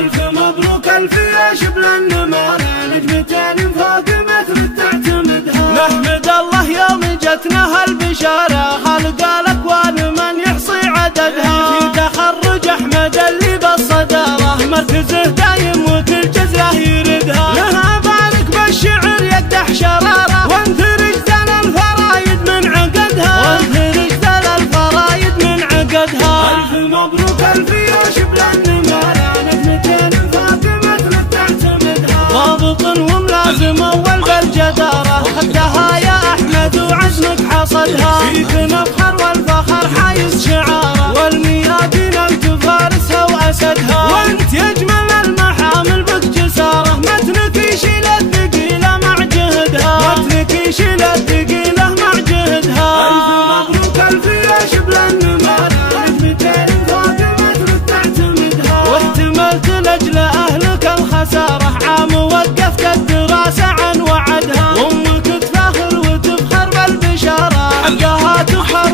ألف مبروك ألف يا شبل النمارة، نجمتين فوق متر تعتمدها. نحمد الله يوم جتنا هالبشارة، خلق الأكوان من يحصي عددها. في تخرج أحمد اللي بالصدارة، مركزه دايم وكل جزله يردها. لها بارك بالشعر يقدح شرارة، وانثرج ذل الفرايد من عقدها. وانثرج ذل الفرايد من عقدها. ألف مبروك ألف يا شبل النمارة، نجمتين فوق متر تعتمدها. ضابط وملازم أول بالجدارة، خدها يا أحمد وعزمك حصدها. فيك نفخر والفخر حايز شعاره، والميادين التفارسها وأسدها. وانت يجمل المحامل بك جساره، متنك يشيل الثقيلة مع جهدها. متنك يشيل الثقيلة مع جهدها. ألف مبروك ألف يا شبل النمارة، نجمتين فوق متر تعتمدها. واحتملت لأجل أهلك الخسارة، عام وقفت الدراسة عن وعدها. وأمك تفاخر وتفخر بالبشارة، حقها تفخر